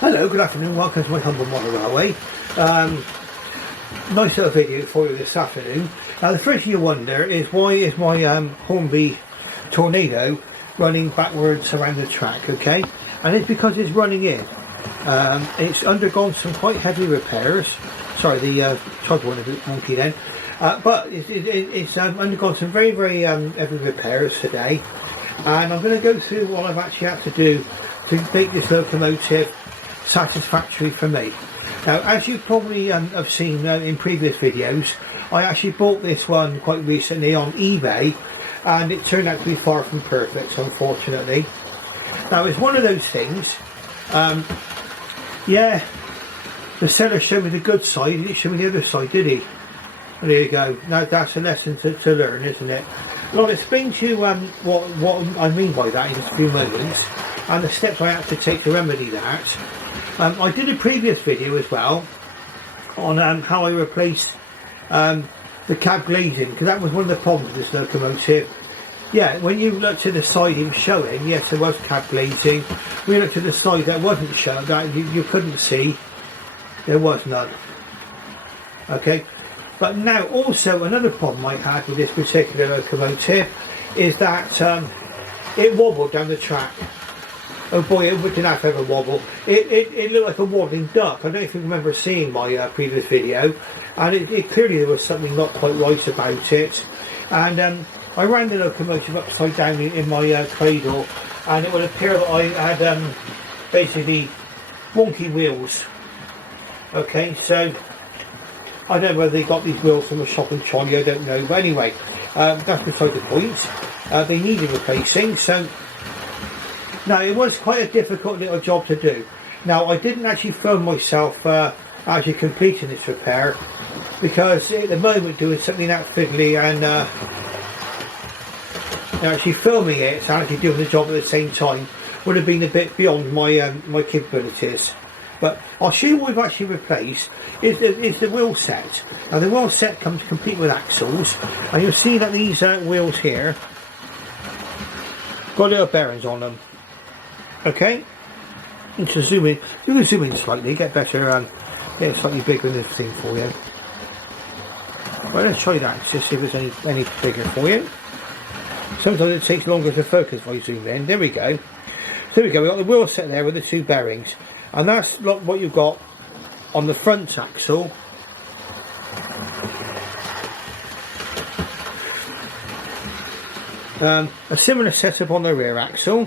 Hello, good afternoon, welcome to my humble model railway. Nice little video for you this afternoon. The first thing you wonder is why is my Hornby Tornado running backwards around the track, okay? And it's because it's running in. It's undergone some quite heavy repairs. Sorry, the trod went a bit wonky then. But it's undergone some very heavy repairs today. And I'm going to go through what I've actually had to do to make this locomotive satisfactory for me. Now, as you probably have seen in previous videos, I actually bought this one quite recently on eBay, and it turned out to be far from perfect, unfortunately. Now, it's one of those things, yeah, the seller showed me the good side, he didn't show me the other side, did he? There you go. Now, that's a lesson to learn, isn't it? Well, I'll explain to you what I mean by that in just a few moments, and the steps I have to take to remedy that. I did a previous video as well on how I replaced the cab glazing, because that was one of the problems with this locomotive. Yeah, when you look to the side it was showing, yes, there was cab glazing. When you look to the side that wasn't showing, that you couldn't see, there was none. Okay, but now also another problem I had with this particular locomotive is that it wobbled down the track. Oh boy, it didn't have to have a wobble. It looked like a waddling duck. I don't know if you remember seeing my previous video, and it clearly there was something not quite right about it. And I ran the locomotive upside down in my cradle, and it would appear that I had basically wonky wheels. Okay, so I don't know whether they got these wheels from a shop in China, I don't know. But anyway, that's beside the point. They needed replacing, so now it was quite a difficult little job to do. Now, I didn't actually film myself actually completing this repair, because at the moment doing something that fiddly and actually filming it and actually doing the job at the same time would have been a bit beyond my my capabilities. But I'll show you what we've actually replaced is the wheel set. Now, the wheel set comes complete with axles, and you'll see that these wheels here got little bearings on them. Okay, you can zoom in. You can zoom in slightly, get better, get slightly bigger in this thing for you. Well, let's try that, just see if there's any bigger for you. Sometimes it takes longer to focus if I zoom in. There we go. So there we go. We've got the wheel set there with the two bearings, and that's what you've got on the front axle. A similar setup on the rear axle.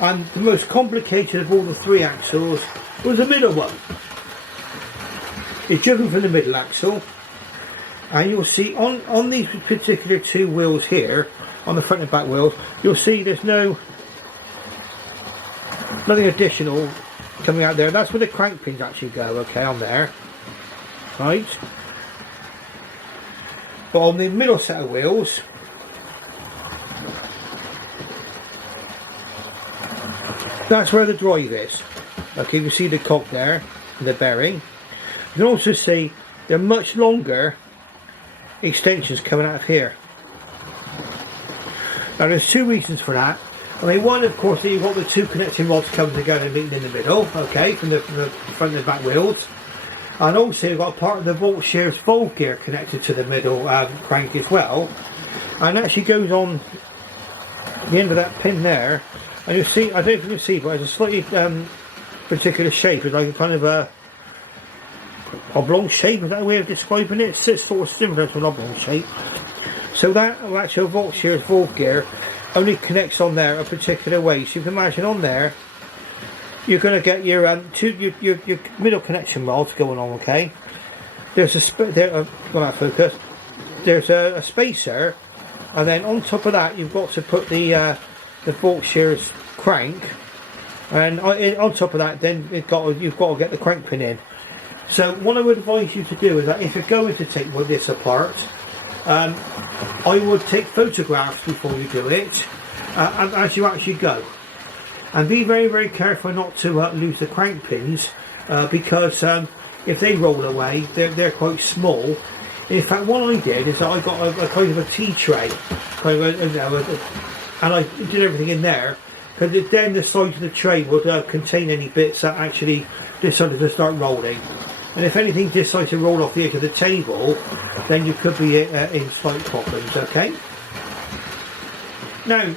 And the most complicated of all the three axles was the middle one. It's driven from the middle axle, and you'll see on these particular two wheels here, on the front and back wheels, you'll see there's nothing additional coming out there. That's where the crank pins actually go, okay, on there, right? But on the middle set of wheels, that's where the drive is. Okay, you can see the cog there and the bearing. You can also see there are much longer extensions coming out of here. Now, there's two reasons for that. I mean, one, of course, you've got the two connecting rods coming together and meeting in the middle, okay, from the front and the back wheels. And also you've got part of the Volt Shear's valve gear connected to the middle crank as well. And that actually goes on the end of that pin there. And you see, I don't know if you can see, but it's a slightly particular shape. It's like a kind of a oblong shape. Is that a way of describing it? It's sort of similar to an oblong shape. So that actual Volt Shear's valve gear only connects on there a particular way. So you can imagine on there, you're going to get your your middle connection rods going on. Okay. There's There's a spacer, and then on top of that, you've got to put the Volt Shear's crank, and on top of that then you've got to get the crank pin in. So what I would advise you to do is that if you're going to take this apart, I would take photographs before you do it, and as you actually go, and be very careful not to lose the crank pins, because if they roll away, they're quite small. In fact, what I did is that I got a kind of a tea tray, kind of and I did everything in there, because then the sides of the tray would contain any bits that actually decided to start rolling. And if anything decides to roll off the edge of the table, then you could be in slight problems, okay? Now,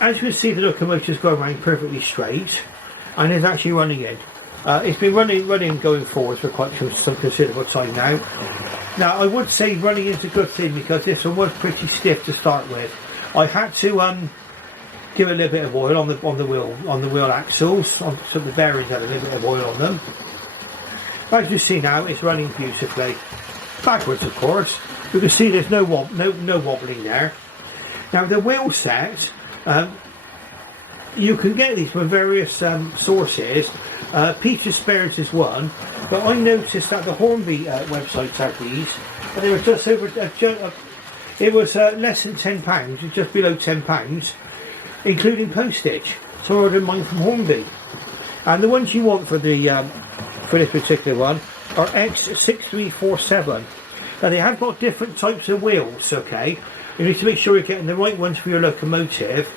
as you can see, the locomotive's going around perfectly straight, and is actually running in. It's been running going forwards for quite some considerable time now. Now, I would say running is a good thing, because this one was pretty stiff to start with. I had to give it a little bit of oil on the wheel axles, so the bearings had a little bit of oil on them. As you see now, it's running beautifully. Backwards, of course. You can see there's no wobbling there. Now, the wheel set, you can get these from various sources. Peter Spares is one, but I noticed that the Hornby website had these, and they were just over. It was less than £10, just below £10, including postage. So I ordered mine from Hornby, and the ones you want for the for this particular one are X6347. Now, they have got different types of wheels, okay? You need to make sure you're getting the right ones for your locomotive.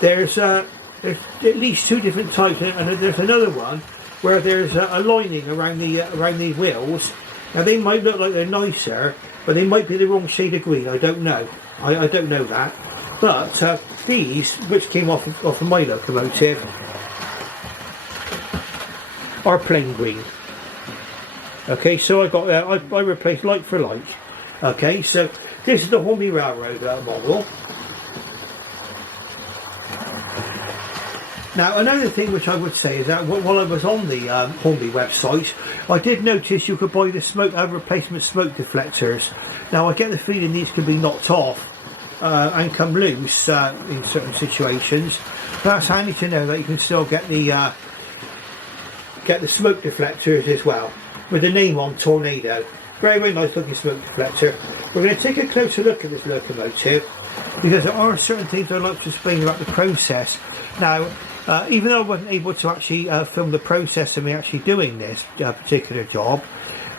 There's at least 2 different types, and there's another one where there's a lining around the wheels. Now, they might look like they're nicer, but they might be the wrong shade of green. I don't know. I don't know that. But these, which came off of my locomotive, are plain green. Okay, so I replaced like for like. Okay, so this is the Hornby Railroad model. Now, another thing which I would say is that while I was on the Hornby website, I did notice you could buy the replacement smoke deflectors. Now, I get the feeling these can be knocked off and come loose in certain situations. That's handy to know that you can still get the smoke deflectors as well, with the name on, Tornado. Very, very nice looking smoke deflector. We're going to take a closer look at this locomotive, because there are certain things I'd like to explain about the process. Now, even though I wasn't able to actually film the process of me actually doing this particular job,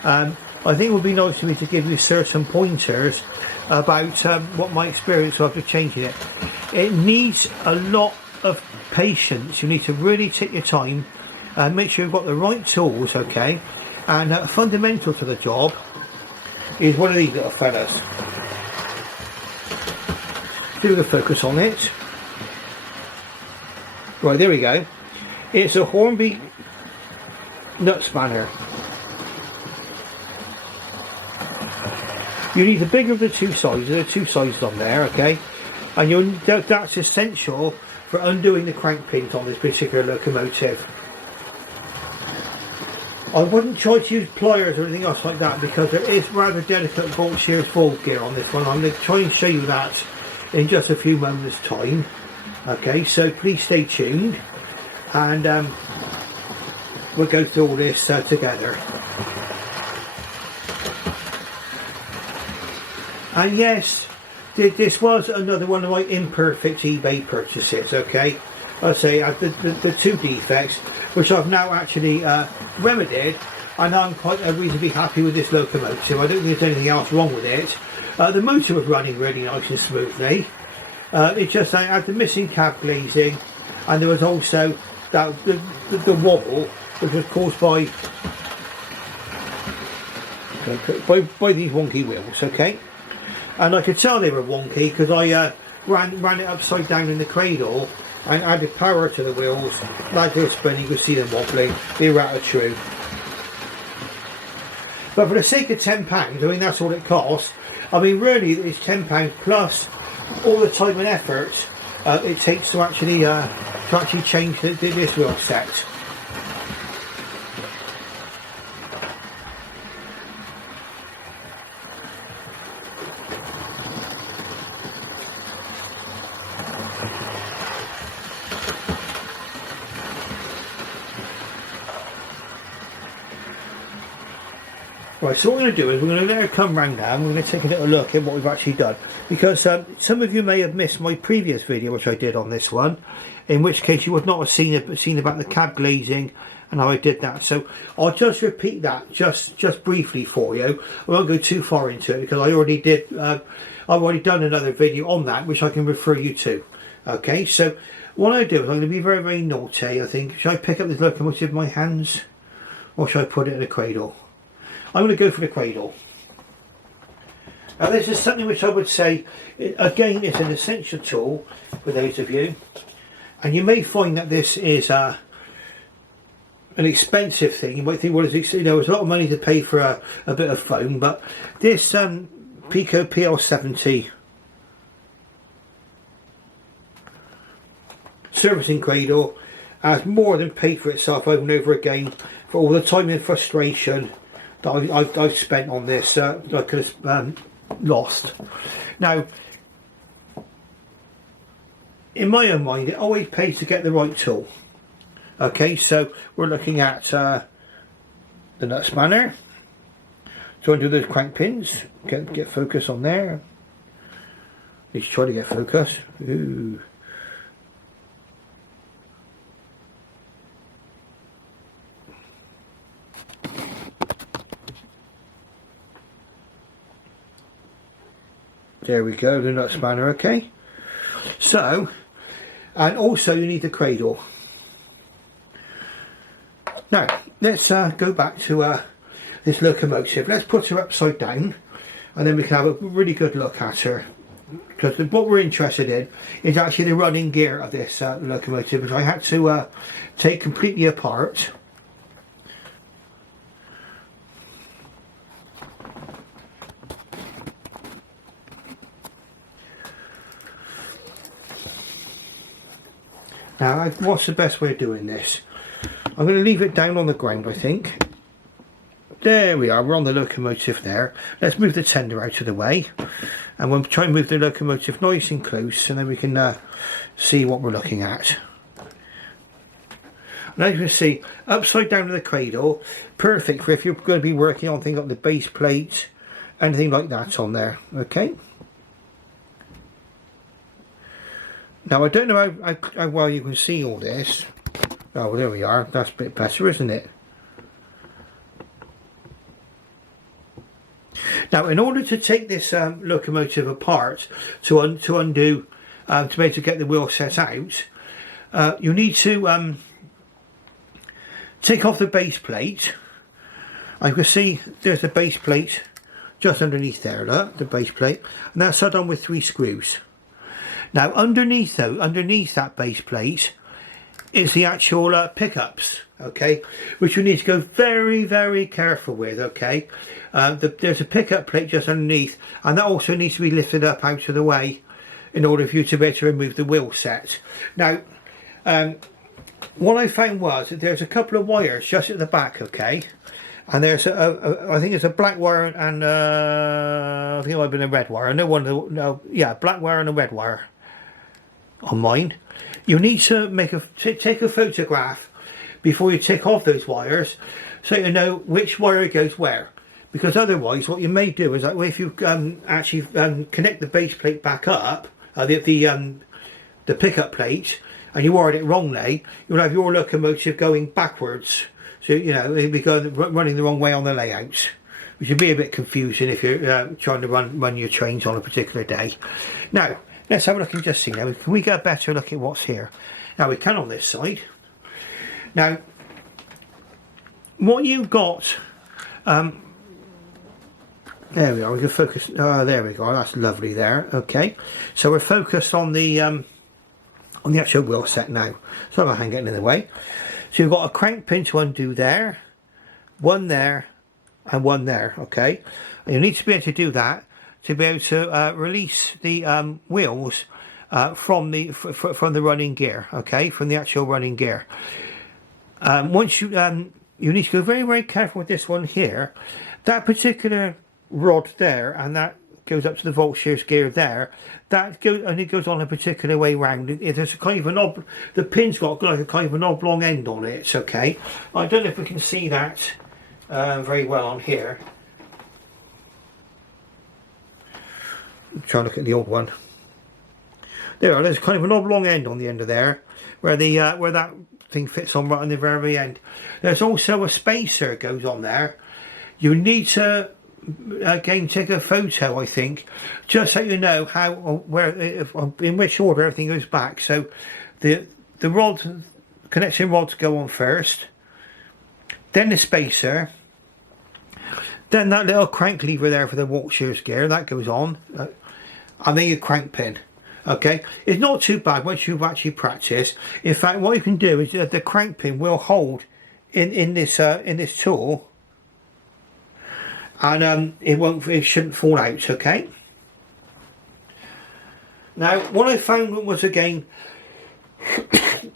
I think it would be nice for me to give you certain pointers about what my experience was after changing it. It needs a lot of patience. You need to really take your time and make sure you've got the right tools, okay? And fundamental to the job is one of these little fellas. Do the focus on it. Right, there we go. It's a Hornby nut spanner. You need the bigger of the two sizes. There are 2 sizes on there, okay? And that's essential for undoing the crank pins on this particular locomotive. I wouldn't try to use pliers or anything else like that, because there is rather delicate bolt shears bolt gear on this one. I'm going to try and show you that in just a few moments time. Okay, so please stay tuned, and we'll go through all this together. And yes, this was another one of my imperfect eBay purchases, okay? I'll say the 2 defects, which I've now actually remedied, and I'm quite reasonably happy with this locomotive. I don't think there's anything else wrong with it. The motor was running really nice and smoothly. It just had the missing cab glazing, and there was also the wobble, which was caused by these wonky wheels, okay? And I could tell they were wonky because I ran it upside down in the cradle and added power to the wheels. Like they were spinning, you could see them wobbling. They were out of true. But for the sake of £10, I mean, that's all it costs. I mean, really, it's £10 plus all the time and effort it takes to actually change this wheel set. Right, so what we're going to do is we're going to let her come round now, and we're going to take a little look at what we've actually done. Because some of you may have missed my previous video which I did on this one, in which case you would not have seen about the cab glazing and how I did that. So I'll just repeat that just briefly for you. I won't go too far into it because I already did I've already done another video on that, which I can refer you to. Okay, so what I do is I'm going to be very, very naughty, I think. Should I pick up this locomotive with my hands, or should I put it in a cradle? I'm going to go for the cradle. Now this is something which I would say, again, is an essential tool for those of you. And you may find that this is an expensive thing. You might think, well, there's a lot of money to pay for a bit of foam, but this Pico PL70 servicing cradle has more than paid for itself over and over again for all the time and frustration that I've spent on this that I could have lost. Now, in my own mind, it always pays to get the right tool. Okay, so we're looking at the nut spanner to undo those crank pins. Get focus on there. At least try to get focus. Ooh. There we go, the nut spanner. Okay, so, and also you need the cradle. Now let's go back to this locomotive. Let's put her upside down, and then we can have a really good look at her, because what we're interested in is actually the running gear of this locomotive, which I had to take completely apart. Now, what's the best way of doing this? I'm going to leave it down on the ground, I think. There we are, we're on the locomotive there. Let's move the tender out of the way. And we'll try and move the locomotive nice and close, and then we can see what we're looking at. Now you can see, upside down to the cradle, perfect for if you're going to be working on things like the base plate, anything like that on there, okay? Now I don't know how well you can see all this. Oh, well, there we are. That's a bit better, isn't it? Now, in order to take this locomotive apart, to undo, to be able to get the wheel set out, you need to take off the base plate. I can see there's the base plate just underneath there, look, the base plate, and that's done with 3 screws. Now underneath that base plate is the actual pickups, okay, which you need to go very, very careful with, okay. There's a pickup plate just underneath, and that also needs to be lifted up out of the way in order for you to be able to remove the wheel set. Now, what I found was that there's a couple of wires just at the back, okay, and there's I think it's a black wire and I think it might have been a red wire. I know one of the, yeah, black wire and a red wire on mine. You need to take a photograph before you take off those wires, so you know which wire goes where. Because otherwise, what you may do is, like, if you actually connect the base plate back up, the pickup plate, and you wired it wrongly, you'll have your locomotive going backwards. So you know it'll be running the wrong way on the layout, which would be a bit confusing if you're trying to run your trains on a particular day. Now, let's have a look and just see. Now, can we get a better look at what's here? Now, we can on this side. Now, what you've got, there we are, we can focus, there we go, that's lovely there, okay. So we're focused on the actual wheel set now. So I'm getting in the way. So you've got a crank pin to undo there, one there, and one there, okay. And you need to be able to do that to be able to release the wheels from the running gear, okay, from the actual running gear. Once you need to go very, very careful with this one here. That particular rod there, and that goes up to the volt shears gear there, that only goes on a particular way round. There's a kind of an the pin's got like a kind of an oblong end on it, okay. I don't know if we can see that very well on here. Try and look at the old one. There's kind of an oblong end on the end of there, where that thing fits on right on the very end. There's also a spacer goes on there. You need to again take a photo, I think, just so you know how, where, in which order everything goes back. So the rod, connection rods go on first, then the spacer, then that little crank lever there for the walk shears gear, that goes on, and then your crank pin. Okay, it's not too bad once you've actually practiced. In fact, what you can do is the crank pin will hold in this tool, and it shouldn't fall out. Okay. Now, what I found was, again,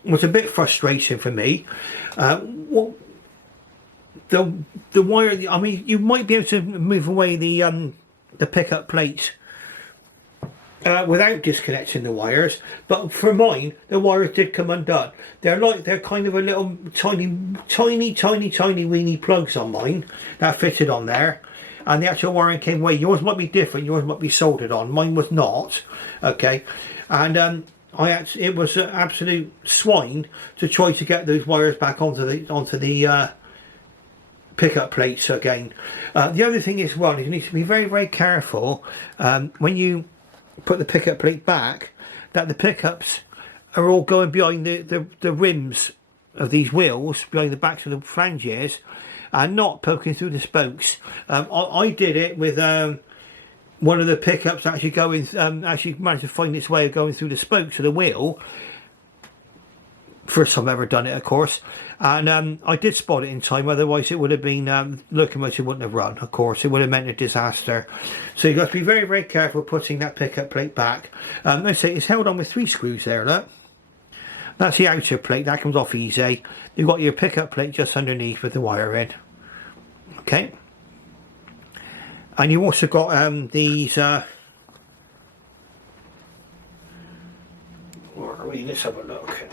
was a bit frustrating for me. The wire. I mean, you might be able to move away the pickup plates without disconnecting the wires, but for mine the wires did come undone. They're kind of a little tiny weeny plugs on mine that fitted on there, and the actual wiring came away. Yours might be different, yours might be soldered on, mine was not. Okay, and it was an absolute swine to try to get those wires back onto the pickup plates again. The other thing is, well, you need to be very, very careful when you put the pickup plate back, that the pickups are all going behind the rims of these wheels, behind the backs of the flanges, and not poking through the spokes. I did it with one of the pickups actually actually managed to find its way of going through the spokes of the wheel. First time I've ever done it, of course, and I did spot it in time, otherwise it would have been locomotive wouldn't have run, of course. It would have meant a disaster. So you've got to be very, very careful putting that pickup plate back. Let's say it's held on with 3 screws there, look. That's the outer plate, that comes off easy. You've got your pickup plate just underneath with the wire in. Okay, and you also got these where are we? Let's have a look.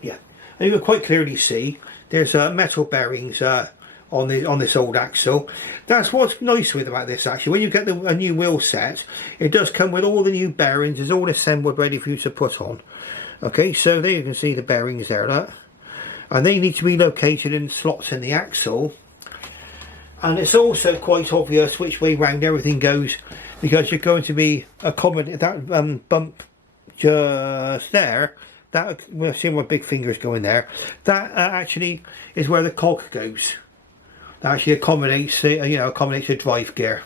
Yeah, and you can quite clearly see there's metal bearings on this old axle. That's what's nice about this, actually. When you get a new wheel set, it does come with all the new bearings. It's all assembled, ready for you to put on. Okay, so there you can see the bearings there, look. And they need to be located in slots in the axle. And it's also quite obvious which way round everything goes, because you're going to be accommodating that bump just there. That, we'll see my big fingers going there. That actually is where the cog goes. That actually accommodates the drive gear.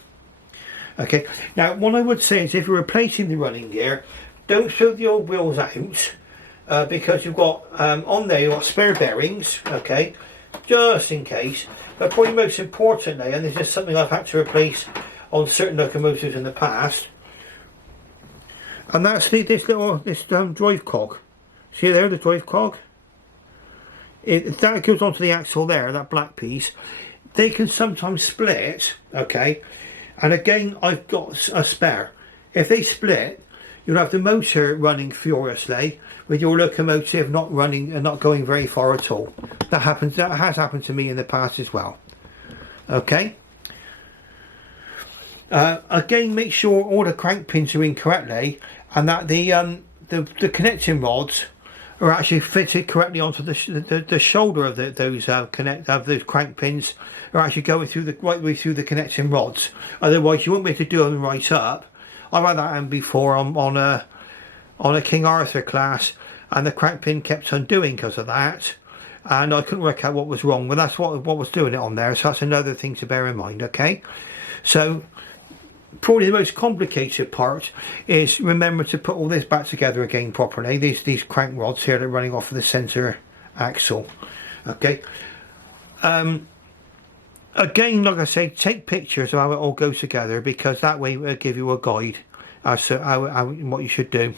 Okay. Now, what I would say is, if you're replacing the running gear, don't throw the old wheels out, because you've got on there you've got spare bearings. Okay, just in case. But probably most importantly, and this is something I've had to replace on certain locomotives in the past, and that's this drive cog. See there, the drive cog? That goes onto the axle there, that black piece. They can sometimes split, okay? And again, I've got a spare. If they split, you'll have the motor running furiously, with your locomotive not running and not going very far at all. That has happened to me in the past as well. Okay? Again, make sure all the crank pins are in correctly, and that the connecting rods are actually fitted correctly onto the shoulder of those crank pins, are actually going through right way through the connecting rods. Otherwise, you won't be able to do them right up. I've had that happen before on a King Arthur class, and the crank pin kept undoing because of that, and I couldn't work out what was wrong. Well, that's what was doing it on there. So that's another thing to bear in mind. Okay, so probably the most complicated part is remember to put all this back together again properly. These crank rods here that are running off of the center axle. Okay. Again, like I say, take pictures of how it all goes together, because that way it'll give you a guide as to what you should do.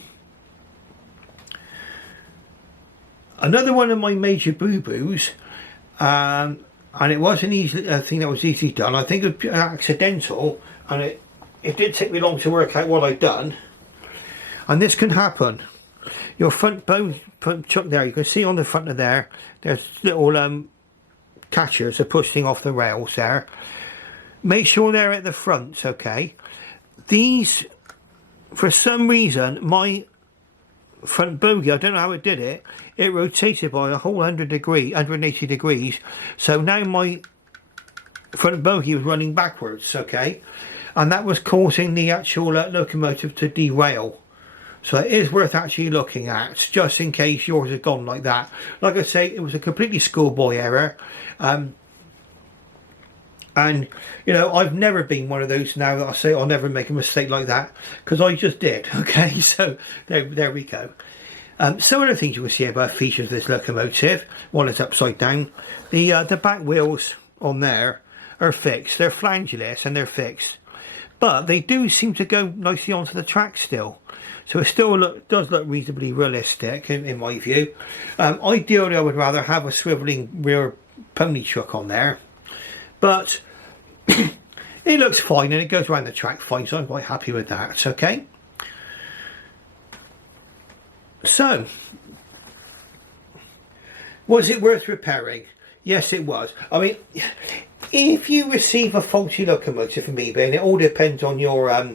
Another one of my major boo-boos, and it was an easy thing that was easily done. I think it was accidental, and it did take me long to work out what I'd done. And this can happen. Your front chuck there, you can see on the front of there's little catchers are pushing off the rails there. Make sure they're at the front, okay? These, for some reason, my front bogie, I don't know how it did it, it rotated by a whole 180 degrees. So now my front bogie was running backwards, okay, and that was causing the actual locomotive to derail. So it is worth actually looking at, just in case yours has gone like that. Like I say, it was a completely schoolboy error. And, you know, I've never been one of those now that I say I'll never make a mistake like that, because I just did, okay? So there we go. Some of the things you can see about features of this locomotive while it's upside down. The back wheels on there are fixed. They're flangeless and they're fixed. But they do seem to go nicely onto the track still. So it still does look reasonably realistic in my view. Ideally, I would rather have a swivelling rear pony truck on there. But it looks fine and it goes around the track fine, so I'm quite happy with that, okay? So, was it worth repairing? Yes, it was. I mean, if you receive a faulty locomotive from eBay, and it all depends on your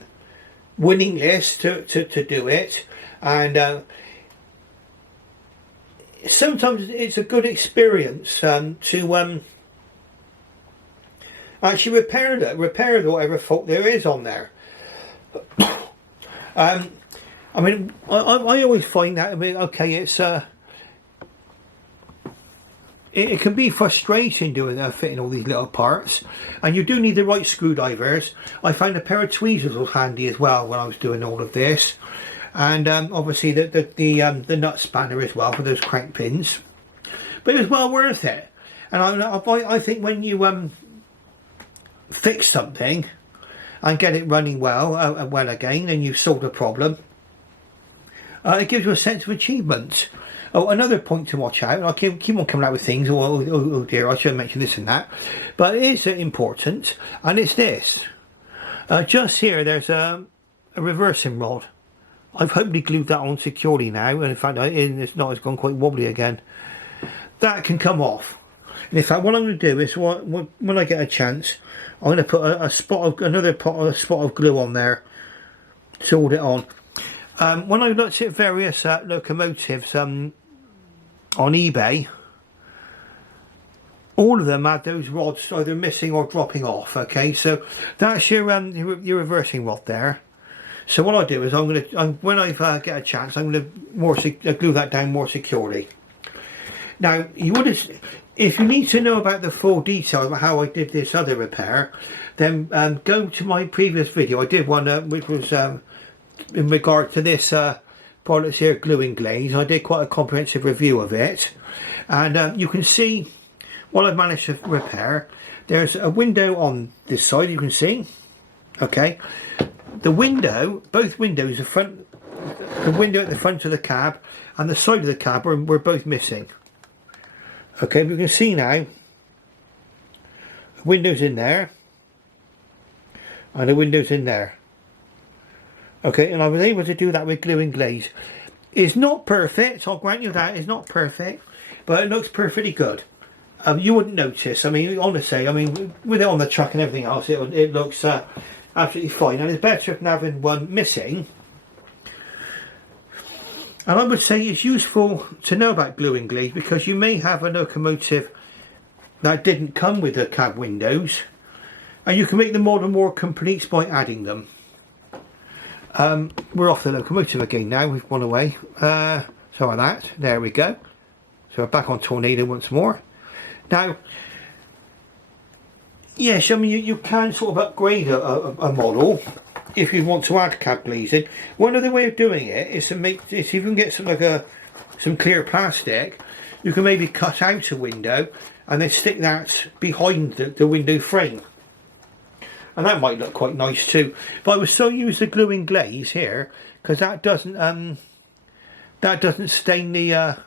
winning list to do it, and sometimes it's a good experience to actually repair whatever fault there is on there. I mean, I always find that, I mean, okay, it's it can be frustrating doing fitting all these little parts, and you do need the right screwdrivers. I found a pair of tweezers was handy as well when I was doing all of this, and obviously the nut spanner as well for those crank pins. But it was well worth it, and I think when you fix something and get it running well again, and you've solved a problem, it gives you a sense of achievement. Oh, another point to watch out. I keep on coming out with things. Oh dear, I should have mentioned this and that, but it is important, and it's this. Just here, there's a reversing rod. I've hopefully glued that on securely now, and in fact, it's gone quite wobbly again. That can come off. And in fact, what I'm going to do is, when I get a chance, I'm going to put a spot of glue on there to hold it on. When I looked at various locomotives on eBay, all of them had those rods either missing or dropping off. Okay, so that's your reversing rod there. So what I'll do is when I get a chance, I'm going to glue that down more securely. Now, if you need to know about the full details about how I did this other repair, then go to my previous video. I did one which was in regard to this product here, gluing glaze. I did quite a comprehensive review of it, and you can see what I've managed to repair. There's a window on this side, you can see. Okay, the window, both windows, the window at the front of the cab and the side of the cab were both missing. Okay, we can see now the window's in there and the window's in there. Okay, and I was able to do that with gluing glaze. It's not perfect, I'll grant you that, it's not perfect, but it looks perfectly good. You wouldn't notice, I mean, honestly, I mean, with it on the truck and everything else, it looks absolutely fine, and it's better than having one missing. And I would say it's useful to know about gluing glaze, because you may have a locomotive that didn't come with the cab windows, and you can make the model more complete by adding them. We're off the locomotive again now, we've gone away. So like that, there we go. So we're back on Tornado once more. Now, yes, I mean you can sort of upgrade a model if you want to add cab glazing. One other way of doing it is if you can get some clear plastic, you can maybe cut out a window and then stick that behind the window frame. And that might look quite nice too. But I would still use the gluing glaze here, because that doesn't stain the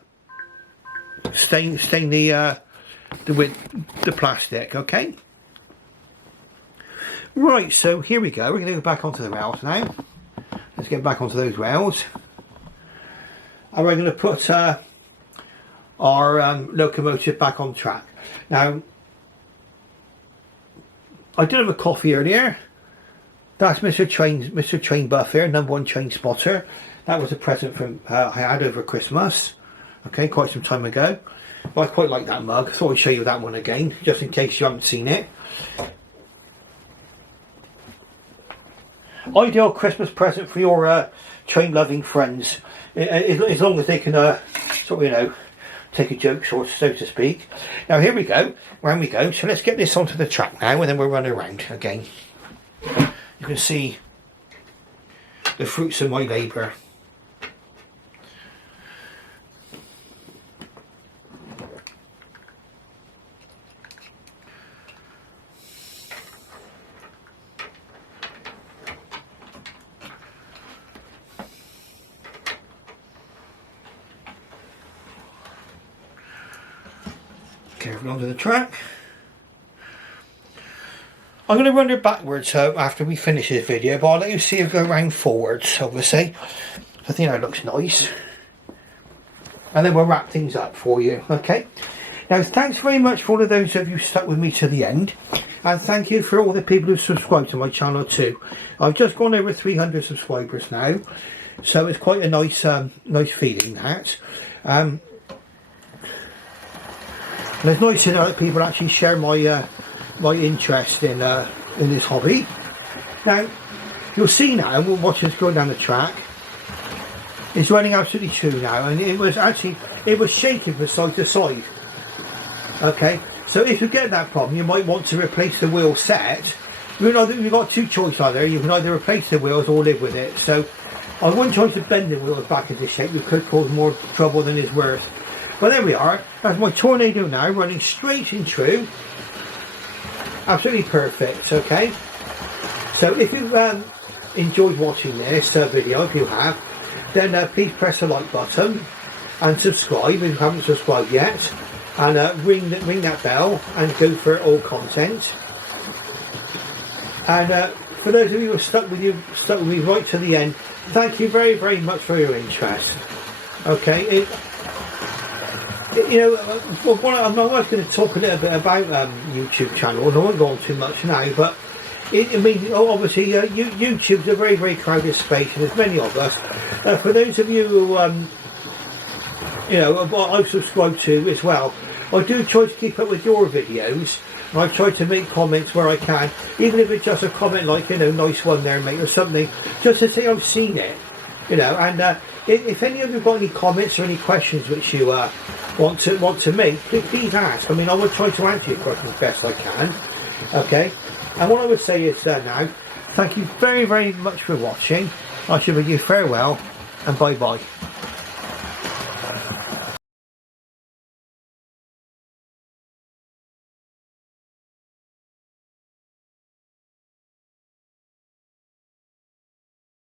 plastic. Okay. Right. So here we go. We're going to go back onto the rails now. Let's get back onto those rails. And we're going to put our locomotive back on track. Now, I did have a coffee earlier. That's Mr. Train Buff here, #1 train spotter. That was a present from I had over Christmas. Okay, quite some time ago. But I quite like that mug. I thought I'd show you that one again, just in case you haven't seen it. Ideal Christmas present for your train loving friends, as long as they can sort of, you know, take a joke, so to speak. Now here we go, round we go. So let's get this onto the track now, and then we'll run around again. You can see the fruits of my labour. Careful onto the track. I'm going to run it backwards after we finish this video, but I'll let you see it go round forwards, obviously. I think that looks nice. And then we'll wrap things up for you, okay? Now, thanks very much for all of those of you stuck with me to the end. And thank you for all the people who subscribed to my channel too. I've just gone over 300 subscribers now. So it's quite a nice nice feeling, that. And it's nice to know that people actually share my my interest in this hobby. Now, you'll see now, and we'll watch us go down the track. It's running absolutely true now, and it was shaking from side to side. Okay, so if you get that problem, you might want to replace the wheel set. You've got two choices either. You can either replace the wheels or live with it. So I wouldn't try to bend the wheels back into shape. You could cause more trouble than is worth. Well, there we are. That's my Tornado now, running straight and true. Absolutely perfect, okay? So if you've enjoyed watching this video, if you have, then please press the like button and subscribe if you haven't subscribed yet. And ring that bell and go for all content. And for those of you who are stuck with me right to the end, thank you very, very much for your interest. Okay, you know, I was going to talk a little bit about YouTube channels. I won't go on too much now, but I mean, obviously, YouTube's a very, very crowded space, and there's many of us. For those of you who, you know, I've subscribed to as well, I do try to keep up with your videos. And I try to make comments where I can, even if it's just a comment like, you know, nice one there, mate, or something, just to say I've seen it, you know. And if any of you have got any comments or any questions which you want to make, please ask. I mean, I will try to answer your questions best I can. Okay. And what I would say is now, thank you very, very much for watching. I shall bid you farewell and bye bye.